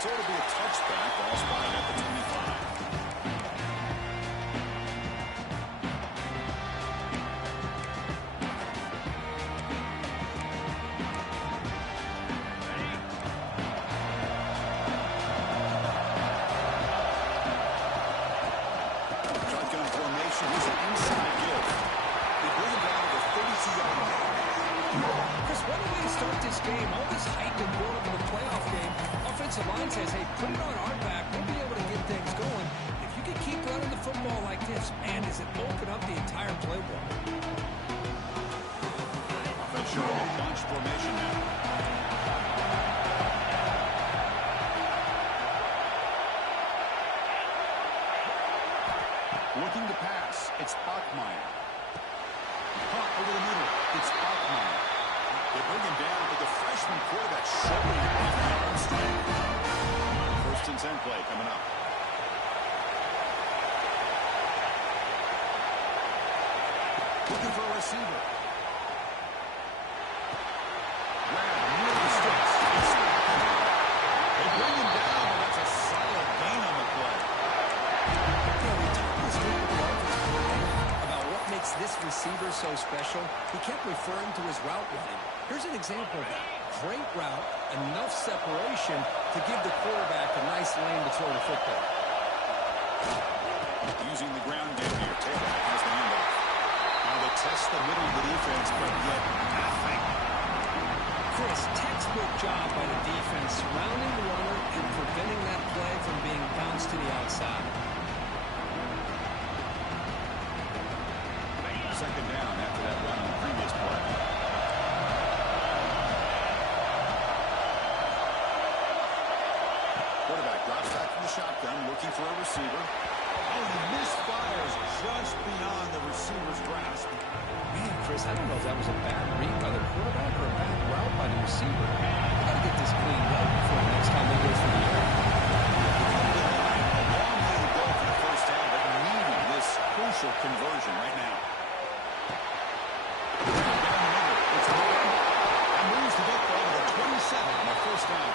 So it'll be a touchback, ball spotted at the 25. Shotgun formation. Here's an inside give. They bring him down to the 32-yard line. Chris, what a way to start this game. All this hype and build up in the playoff game. Offensive line says, hey, put it on our back. We'll be able to get things going. If you can keep running the football like this, man, does it open up the entire playbook? Offense showing a bunch formation now. Looking to pass. It's Bachmeier. Punt over the middle. It's Bachmeier. They bring him down with the freshman quarterback showing off the arm strength. First and 10 play coming up. Looking for a receiver. Grab near the sticks. They bring him down, and that's a solid gain on the play. We talked this week with the offensive coordinator about what makes this receiver so special. He kept referring to his route running. Here's an example of that. Great route, enough separation to give the quarterback a nice lane to throw the football. Using the ground game here. Taylor has the handoff. Now they test the middle of the defense, but yet nothing. Chris, textbook job by the defense, surrounding the runner and preventing that play from being bounced to the outside. Second down after that run on the previous play. Quarterback drops back from the shotgun, looking for a receiver. Oh, he misfires just beyond the receiver's grasp. Man, Chris, I don't know if that was a bad read by the quarterback or a bad route by the receiver. They got to get this cleaned up before the next time they go for the air. A long way to go for the first down, but needing this crucial conversion right now. It's Moore. And moves the football to the 27 on the first down.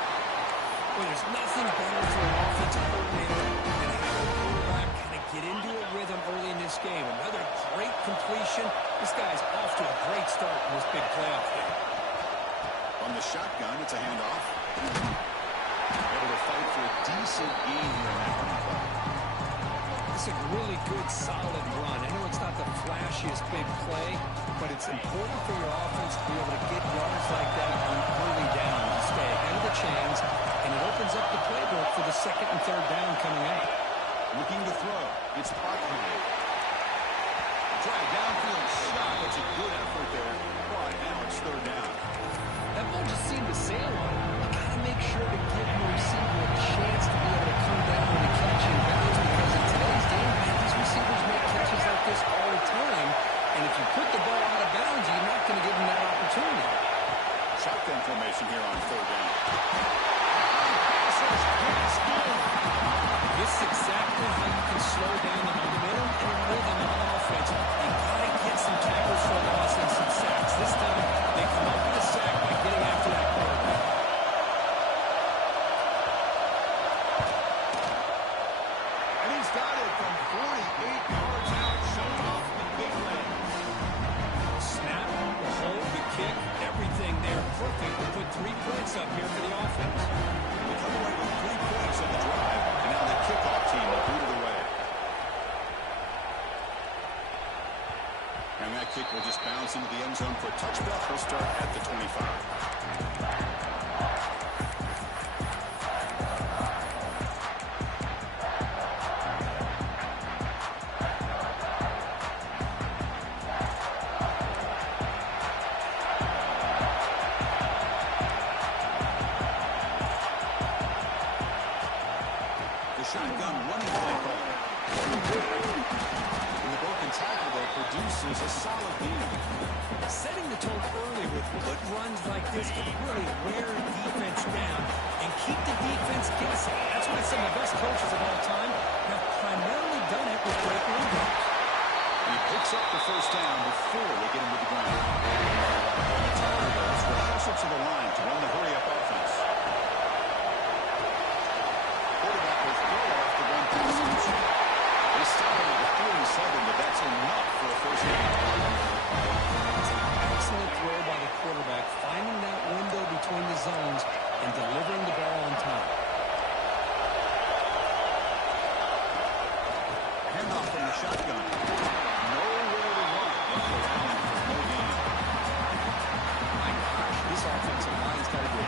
Well, there's nothing better for an offensive coordinator than having a quarterback kind of get into a rhythm early in this game. Another great completion. This guy's off to a great start in this big playoff game. On the shotgun, it's a handoff. Able to fight for a decent gain here in that run play. It's a really good, solid run. I know it's not the flashiest big play, but it's important for your offense to be able to get yards like that on early down to stay ahead of the chains, and it opens up the playbook for the second and third down coming up. Looking to throw. It's Bachmeier. Try a downfield shot. That's a good effort there. But now it's third down. That ball just seemed to sail on him. You got to make sure to give your receiver a chance to be able to come down with a catch in bounds, because in today's game, man, these receivers make catches like this all the time. And if you put the ball out of bounds, you're not going to give them that opportunity. Shotgun formation here on third down. This is exactly how you can slow down the momentum and rhythm on offense. You got to get some tackles for loss and some sacks. This time, they come up with a sack by getting after that quarterback. And he's got it from 48 yards out, showing off the big leg. Snap, the hold, the kick, everything there perfect to put 3 points up here for the offense. They come away with 3 points on the drive, and now the kickoff team will boot it away. And that kick will just bounce into the end zone for a touchback. He'll start at the 25. Shotgun running play call. And the broken tackle, though, produces a solid gain. Setting the tone early with good runs like this can really wear a defense down and keep the defense guessing. That's why some of the best coaches of all time have primarily done it with great run games. And he picks up the first down before they get him to the ground. On the target, it's closer to the line to run the hurry-up offense.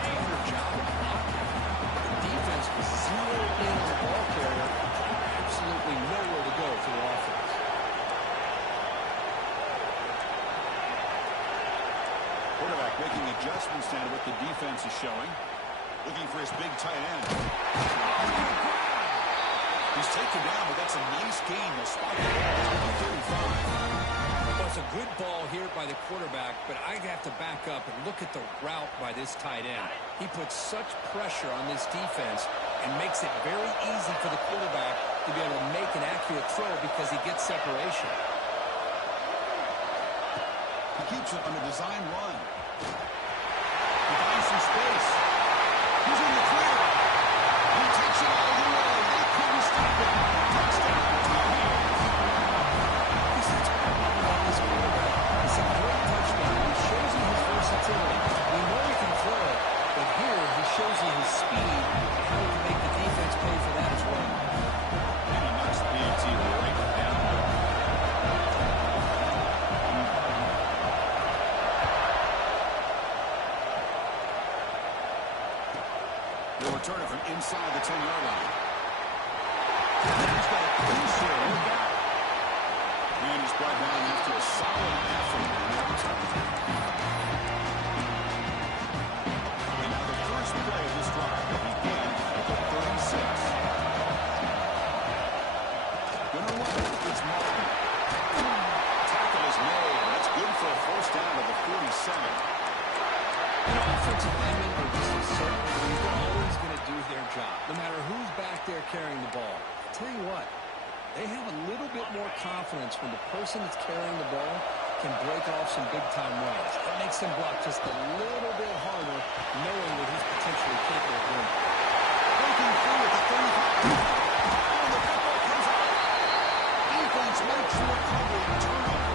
better job of blocking. The defense was zeroed in on the ball carrier. Absolutely nowhere to go for the offense. Quarterback making adjustments down to what the defense is showing. Looking for his big tight end. He's taken down, but that's a nice gain. They'll spot the ball at the 35. Well, it's a good ball here by the quarterback, but I have to back up and look at the route by this tight end. He puts such pressure on this defense and makes it very easy for the quarterback to be able to make an accurate throw because he gets separation. He keeps it on a design run. He finds some space. He's in the clear. He takes it all the way. They couldn't stop it. Touchdown, Tar Heels. This quarterback. It's a great touchdown. He shows you his versatility. We know he can throw it, but here he shows you his speed and how he can make the defense pay for that as well. And he knocks the PAT right down there. They'll return it from inside the 10-yard line. He's got a piece here. Look out. And he's brought down after a solid effort in that return. And now the first play of this drive will begin at the 36. Gonna run it. It's Martin. Tackle is made. That's good for a first down to the 47. Offensive linemen are just as certain that they're always going to do their job, no matter who's back there carrying the ball. I tell you what, they have a little bit more confidence when the person that's carrying the ball can break off some big-time runs. It makes them block just a little bit harder, knowing what he's potentially capable of doing. Breaking through at the 35. And the football comes out. Defense makes the recovery and turnover.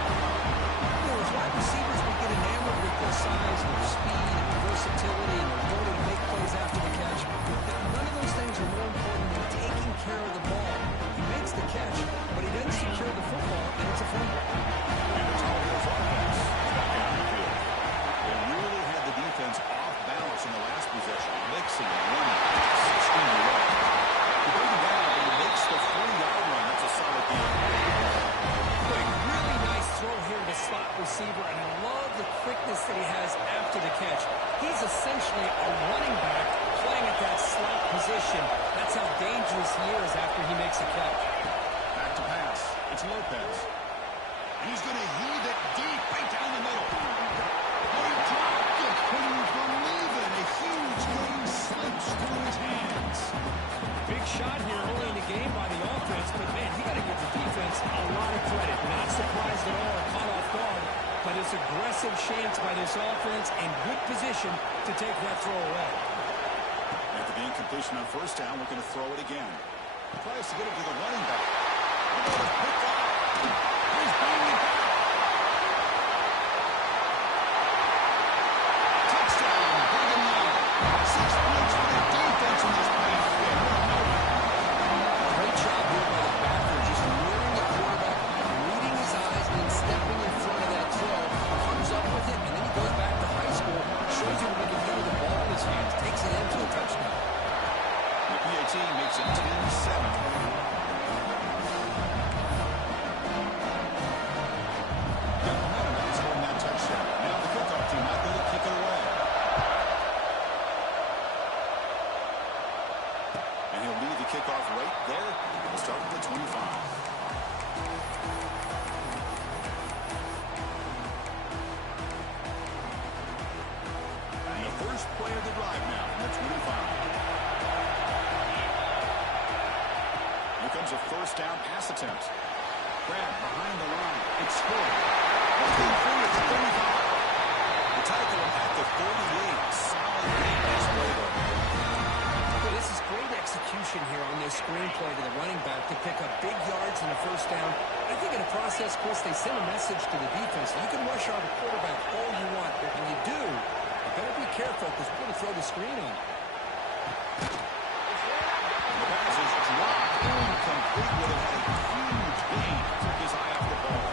As wide receivers, we get enamored with their size, their speed, and their versatility, and their ability to make plays after the catch. None of those things are more important than taking care of the ball. He makes the catch, but he doesn't secure the football, and it's a fumble. And the Tar Heels offense is back out on the field. They really had the defense off balance in the last possession, mixing and running 16 away. They bring it down, and he makes the 40-yard run. That's a solid game. Really nice throw here to slot receiver, and I love the quickness that he has after the catch. He's essentially a running back playing at that slot position. That's how dangerous he is after he makes a catch. Back to pass. It's Lopez. He's going to heave it deep right down the middle. He dropped it. Can you believe it? A huge game slips through his hands. Big shot here early in the game by the offense, but man, you got to give the defense a lot of credit. Not surprised at all, caught off guard, but it's aggressive chance by this offense and good position to take that throw away. After the incompletion on first down, we're going to throw it again. Tries to get it to the running back. The ball is picked up. He's bringing it back. Touchdown, Brigham Young. 6 points for the defense in this play. Great job here by the backer, just luring the quarterback, reading his eyes, and then stepping in front of that throw. Comes up with it, and then he goes back to high school, shows you what he can do with the ball in his hands, takes it into a touchdown. The PAT makes it 10-7. Kickoff right there. We'll start with the 25. And the first play of the drive now from the 25. Here comes a first down pass attempt. Grab behind the line. It's scored. Looking through at the 35. The tackle at the 38. Solid game display there. This is great execution here on this screenplay to the running back to pick up big yards in the first down. I think in the process, Chris, they send a message to the defense. You can rush our quarterback all you want, but when you do, you better be careful because we're going to throw the screen on you. The pass is dropped incomplete with a huge gain. Took his eye off the ball.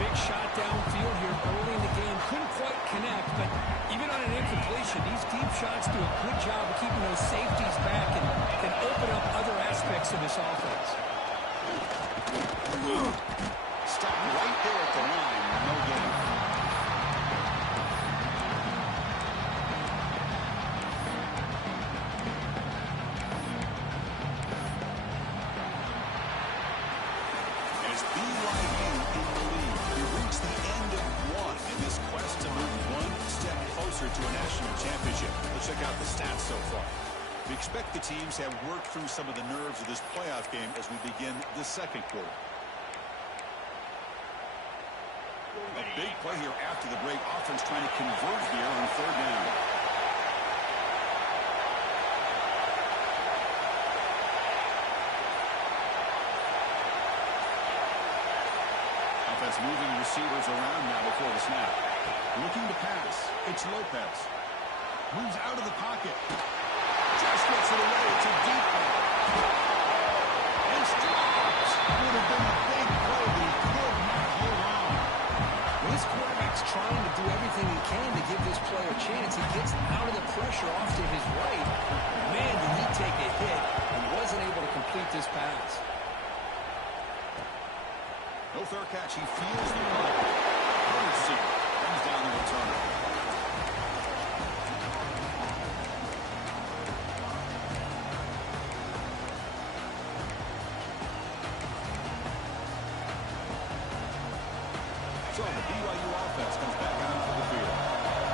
Big shot downfield here early in the game. Couldn't quite connect, but even on an incompletion, these deep shots Stop right there at the line. No gain. As BYU in the lead, we reach the end of one in this quest to move one step closer to a national championship. Let's check out the stats so far. We expect the teams have worked through some of the nerves of this playoff game as we begin the second quarter. A big play here after the break. Offense trying to convert here on third down. Offense moving receivers around now before the snap. Looking to pass. It's Lopez. Moves out of the pocket. Just gets it away. It's a deep ball. It's dropped. Would have been a big play, but he could not hold on. Well, this quarterback's trying to do everything he can to give this player a chance. He gets out of the pressure off to his right. Man, did he take a hit and wasn't able to complete this pass. No fair catch. He feels the ball. Brings down the returner. So the BYU offense comes back out for the field.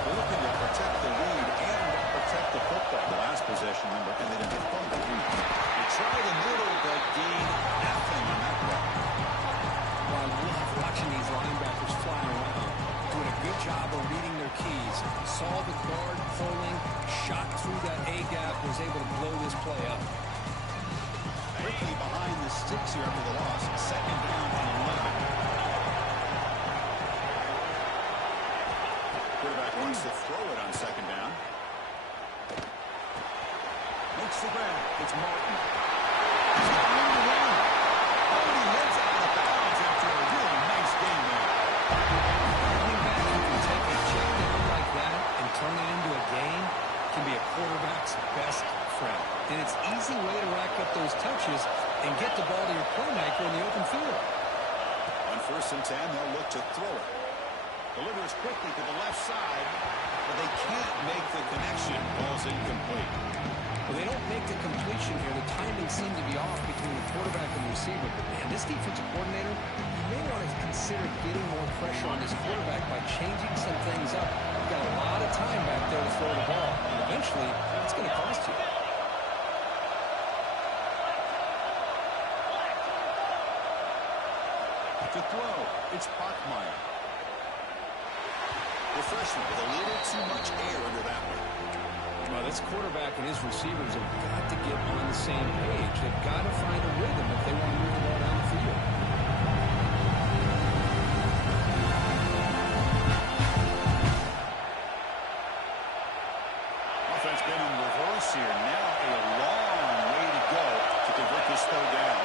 They're looking to protect the lead and protect the football. The last possession, remember, ended in a fumble. They try the middle, but gain nothing on that play. Well, I love watching these linebackers fly around, doing a good job of reading their keys. Saw the guard pulling, shot through that A-gap, was able to blow this play up. Quickly behind the sticks here after the loss. Second down and 11. Quarterback wants to throw it on second down. Makes the grab. It's Martin. He's trying to run. Oh, he heads out of bounds after a really nice game there. Running back who can take a check down like that and turn it into a gain can be a quarterback's best friend. And it's an easy way to rack up those touches and get the ball to your playmaker in the open field. On 1st and 10, they'll look to throw it. Delivers quickly to the left side, but they can't make the connection. Ball's incomplete. Well, they don't make the completion here. The timing seemed to be off between the quarterback and the receiver. But, man, this defensive coordinator, you may want to consider getting more pressure on this quarterback by changing some things up. You've got a lot of time back there to throw the ball. And eventually, it's going to cost you. To throw, it's Bachmeier. The freshman with a little too much air under that one. Well, this quarterback and his receivers have got to get on the same page. They've got to find a rhythm if they want to move the ball down the field. Offense been in reverse here. Now a long way to go to convert this third down.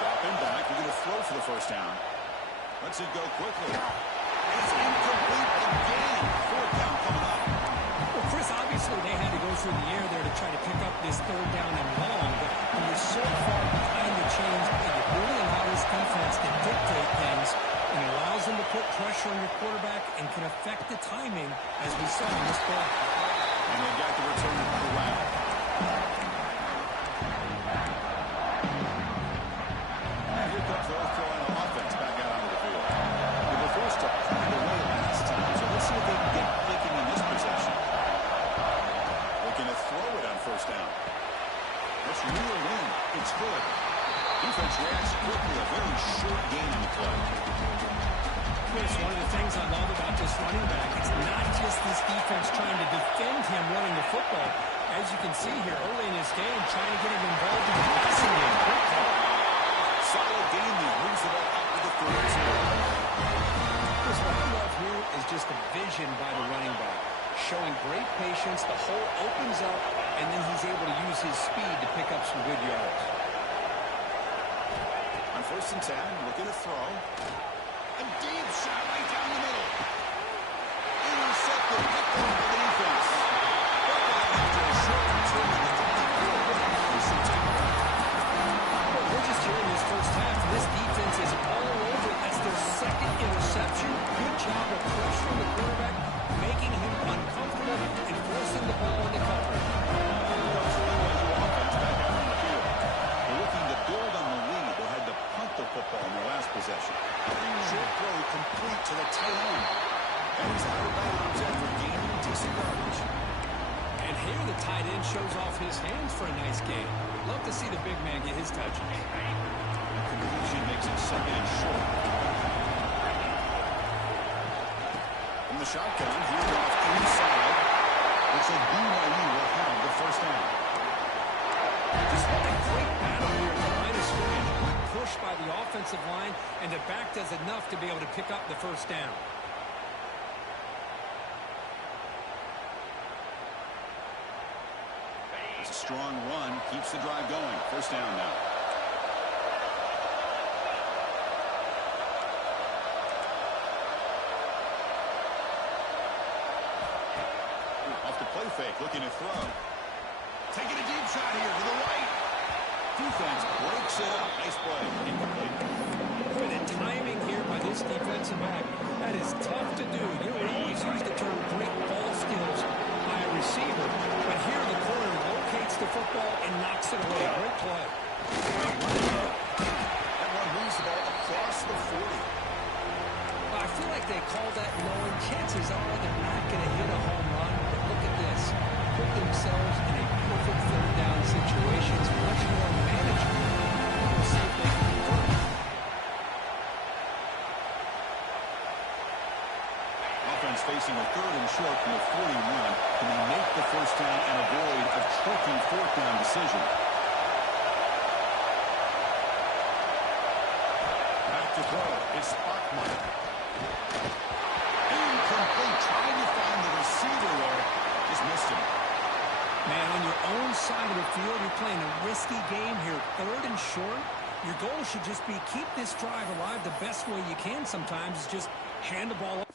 Dropping back. We're going to throw for the first down. Lets it go quickly. It's incomplete again. Fourth down coming up. Well, Chris, obviously they had to go through the air there to try to pick up this third down and long, but when you're so far behind the chains, you really allow this defense to dictate things, and it allows them to put pressure on your quarterback and can affect the timing, as we saw in this play. And they've got the return of Corral. And here comes the North Carolina offense back out onto the field. They were forced to pull it away last time, so let's see if they can get clicking in this possession. Looking to throw it on first down. Let's reel it in. It's good. Defense reacts quickly. A very short gain on the play. Chris, one of the things I love about this running back, it's not just this defense trying to defend him running the football. As you can see here early in this game, trying to get him involved in the passing game. Solid game. He moves the ball up to the 32. Chris, what I love here is just the vision by the running back. Showing great patience, the hole opens up, and then he's able to use his speed to pick up some good yards. On 1st and 10, looking to throw. A deep shot right down the middle. Intercepted, picked up by the defense. Buckeye after a short return. Well, we're just to the tight end. And he's out of bounds after gaining decent yardage. And here the tight end shows off his hands for a nice gain. Love to see the big man get his touches. The conclusion makes it second and short. From the shotgun, he's off inside. Looks like BYU will have the first down. Just a great battle here at the line of scrimmage. Pushed by the offensive line, and the back does enough to be able to pick up the first down. It's a strong run, keeps the drive going. First down now. Off the play fake, looking to throw. Taking a deep shot here to the right. Defense breaks it up. Nice play. Incomplete. Good at timing here by this defensive back. That is tough to do. You know, we always use the term great ball skills by a receiver, but here the corner locates the football and knocks it away. Great play. That one moves the ball across the 40. I feel like they call that knowing chances are they're not going to hit a home run, but look at this. Put themselves in a perfect third down situation. It's much more manageable. We'll see if they can convert. Offense facing a third and short from the 41. Can they make the first down and avoid a tricky fourth down decision? Back to throw. It's Bachmeier. Incomplete. Trying to find the receiver there. Just missed him. Man, on your own side of the field, you're playing a risky game here. Third and short. Your goal should just be keep this drive alive the best way you can sometimes is just hand the ball up.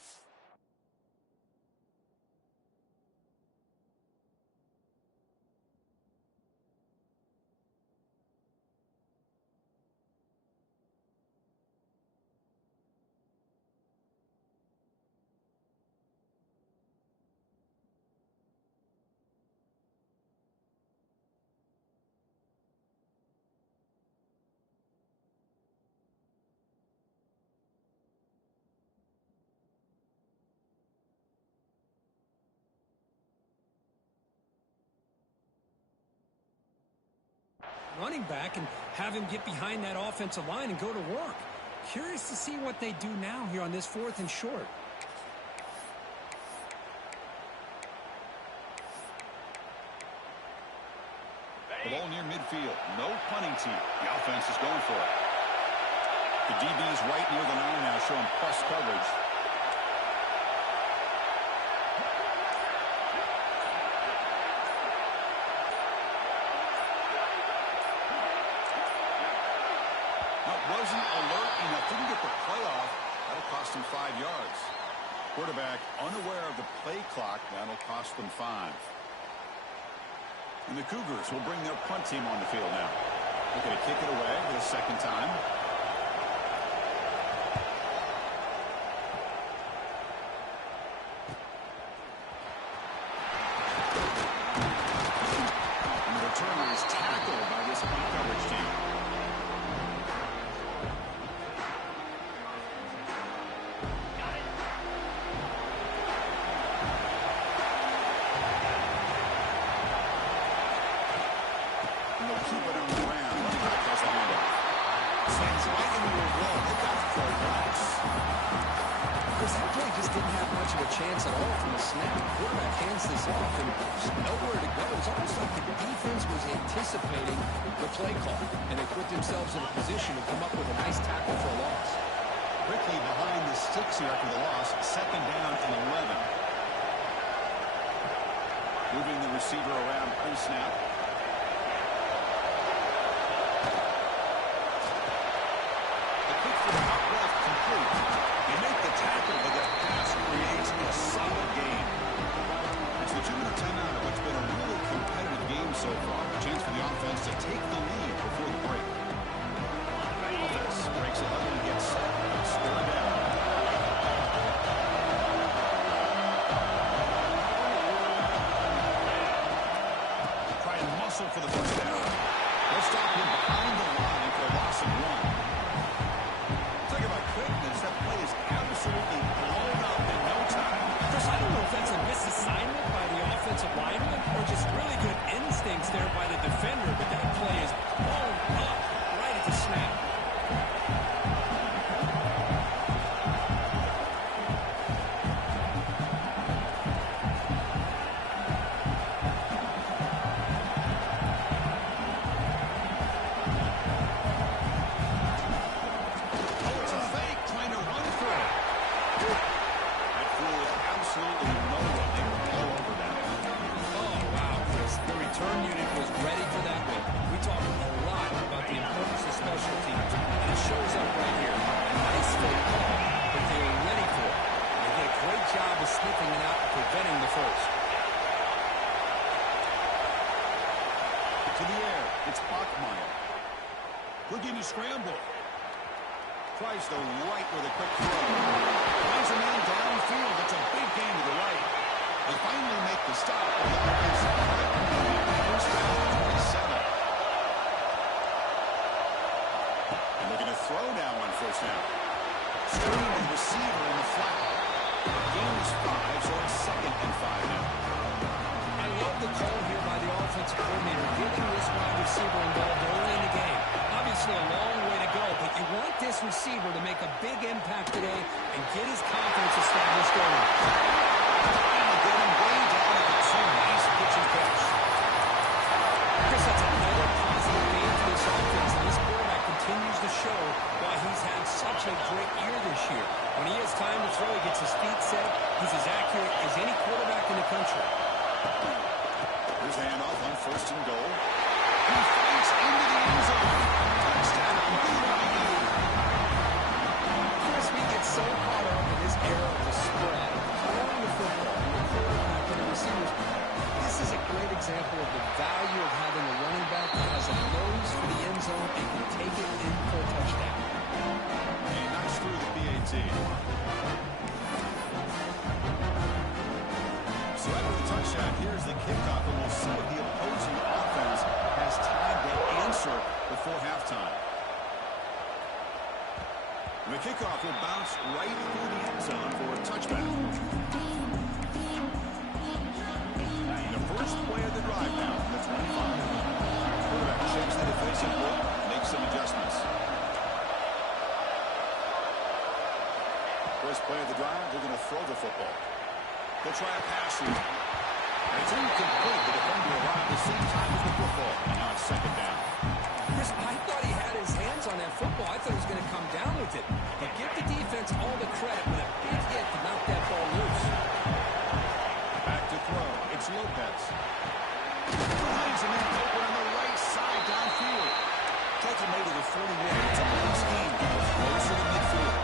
Running back and have him get behind that offensive line and go to work. Curious to see what they do now here on this fourth and short. The ball near midfield. No punting team. The offense is going for it. The DB is right near the line now, showing press coverage. Wasn't alert enough, didn't get the play off. That'll cost him 5 yards. Quarterback unaware of the play clock. That'll cost them 5. And the Cougars will bring their punt team on the field now. They're going to kick it away for the second time. And the returner is tackled by this punt coverage team. Chance at all from the snap. Quarterback hands this off, and there's nowhere to go. It's almost like the defense was anticipating the play call, and they put themselves in a position to come up with a nice tackle for a loss. Quickly behind the sticks here after the loss. Second down and 11. Moving the receiver around pre-snap. The kick for the out left complete. They make the tackle, but the pass creates a solid gain. It's the 2-minute timeout of what's been a really competitive game so far. A chance for the offense to take the lead before the break. Offense breaks it up and gets set. It's third down. Try and muscle for the first down. They'll stop him behind the line for a loss of 1. Talk about quickness. That play is absolutely shows up right here. A nice fake call, but they are ready for it. They did a great job of sniffing it out and preventing the first. To the air, it's Bachmeier. Looking to scramble. Tries the right with a quick throw. Finds a man downfield. It's a big gain to the right. They finally make the stop. The offensive first down, 27. And looking to throw now on first down. Screen the receiver in the flat. Gain is 5, so it's 2nd and 5 now. I love the call here by the offensive coordinator, getting this wide receiver involved early in the game. Obviously a long way to go, but you want this receiver to make a big impact today and get his confidence established early. And get him way down at the 2. Nice pitch and catch. Chris, that's another positive game for this offense, and this quarterback continues to show why he's had such a great year this year. When he has time to throw, he gets his feet set. He's as accurate as any quarterback in the country. Here's the handoff on 1st and goal. He fights into the end zone. Touchdown, BYU. Chris, we get so caught up in this era of the spread, throwing the football, and the quarterback and the receivers. This is a great example of the value of having a running back that has a nose for the end zone and can take it in for a touchdown. A nice through the PAT. So after the touchdown, here's the kickoff, and we'll see what the opposing offense has time to answer before halftime. And the kickoff will bounce right through the end zone for a touchback. And the first play of the drive now, the 25. Quarterback checks the defensive book, makes some adjustments. First play of the drive, they're going to throw the football. They'll try a pass route. And it's incomplete. The defender arrived the same time as the football. And now it's 2nd down. Chris, I thought he had his hands on that football. I thought he was going to come down with it. But give the defense all the credit with a big hit to knock that ball loose. Back to throw. It's Lopez. Finds a man open on the right side downfield. Takes him to the 41. It's a nice game. Closer to midfield.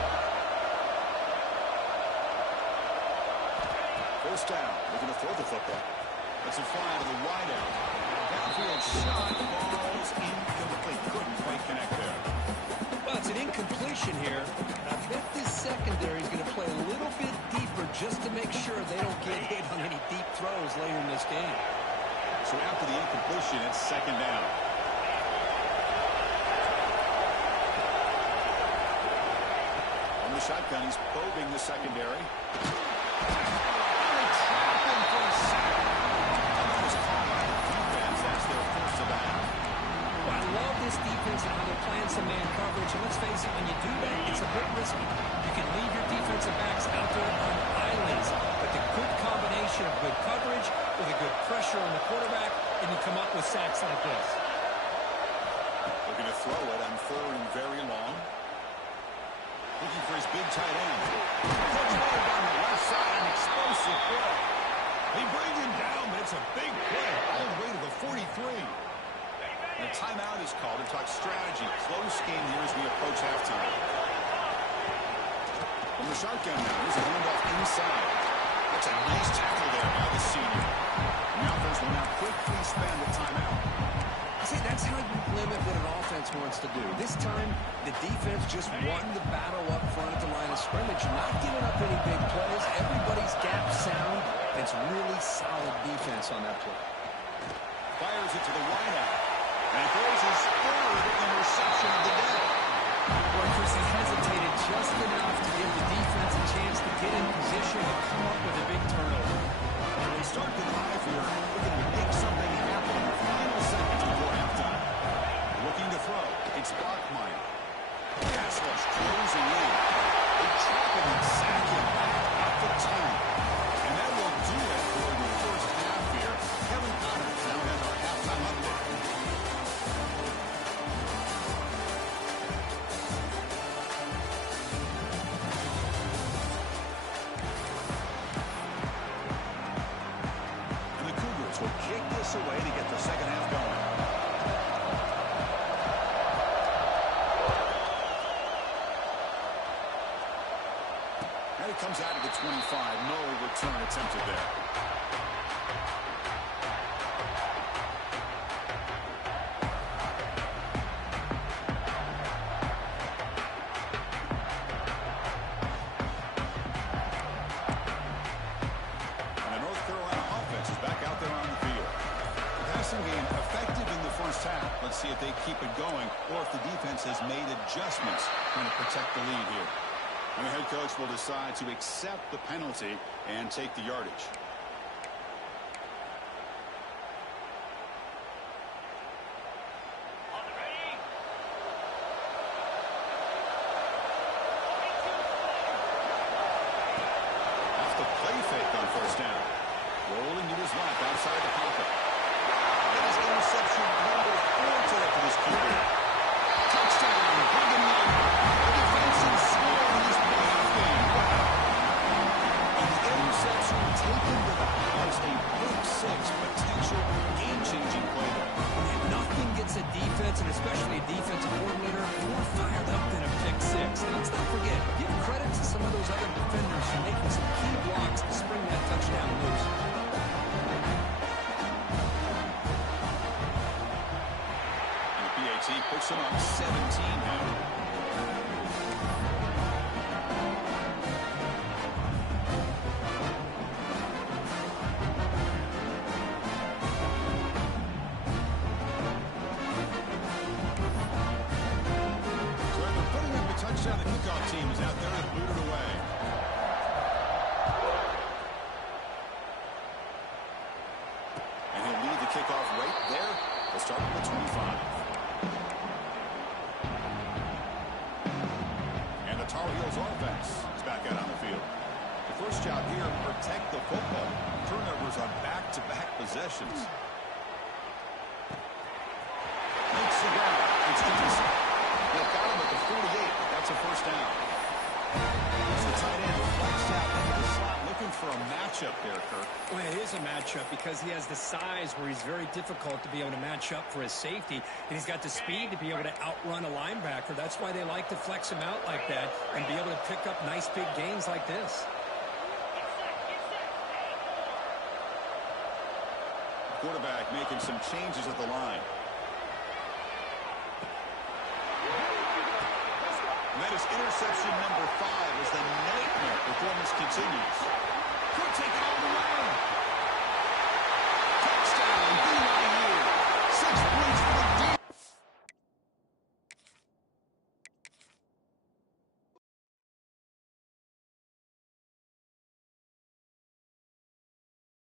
First down. They're going to throw the football. That's a fly to the wideout. Downfield shot. Ball's incomplete. Couldn't quite connect there. Well, it's an incompletion here. I bet this secondary is going to play a little bit deeper just to make sure they don't get hit on any deep throws later in this game. So after the incompletion, it's 2nd down. On the shotgun, he's probing the secondary. I love this defense and how they're playing some man coverage. And let's face it, when you do that, it's a bit risky. You can leave your defensive backs out there on islands. But the good combination of good coverage with a good pressure on the quarterback, and you come up with sacks like this. Looking to throw it on 4th and very long. Looking for his big tight end. Catch made on the left side, an explosive play. They bring him down, but it's a big play all the way to the 43. And a timeout is called to talk strategy. Close game here as we approach halftime. From the shotgun now, here's a handoff inside. That's a nice tackle there by the senior. And the offense will now quickly spend the timeout. See, that's how you limit what an offense wants to do. This time, the defense just won the battle up front at the line of scrimmage, not giving up any big plays. Everybody's gap sound. It's really solid defense on that play. Fires it to the wideout. And throws his 3rd interception of the day. Boy, Chris, he hesitated just enough to give the defense a chance to get in position and come up with a big turnover. And they start the drive here, looking to make something happen in the final seconds before halftime. Looking to throw. It's Bachmeier. Pass rush closing in. They trap him and sack him at the 10. And that will do it for the first half here. Kevin Connors now has our halftime update. Will kick this away to get the second half going. comes out of the 25. No return attempted there. And the North Carolina offense is back out there on the field. The passing game effective in the first half. Let's see if they keep it going or if the defense has made adjustments trying to protect the lead here. And the head coach will decide to accept the penalty and take the yardage. Off the play fake on first down. Rolling to his left outside the pocket. That is interception number 4 today for this QB. Touchdown, Brigham Young. The defensive score in this playoff game. And the interception taken to the house, a pick 6 potential game-changing play there. And nothing gets a defense, and especially a defensive coordinator, more fired up than a pick 6. Now, let's not forget, give credit to some of those other defenders for making some key blocks to spring that touchdown loose. BAT puts them up 17 now. So after putting up a touchdown, the kickoff team is out there and booted away. And he'll lead the kickoff right there. We'll start with the 25. Tar Heels offense is back out on the field. The first job here, protect the football. Turnovers on back-to-back possessions. Makes the grab. It's Johnson. They've got him at the 48. That's a first down. There's the tight end flexed out into the slot, looking for a matchup there, Kirk. Well, it is a matchup because he has the size where he's very difficult to be able to match up for his safety, and he's got the speed to be able to outrun a linebacker. That's why they like to flex him out like that and be able to pick up nice big gains like this. Quarterback making some changes at the line. And that is interception number 5 as the nightmare performance continues. Could take it all the way.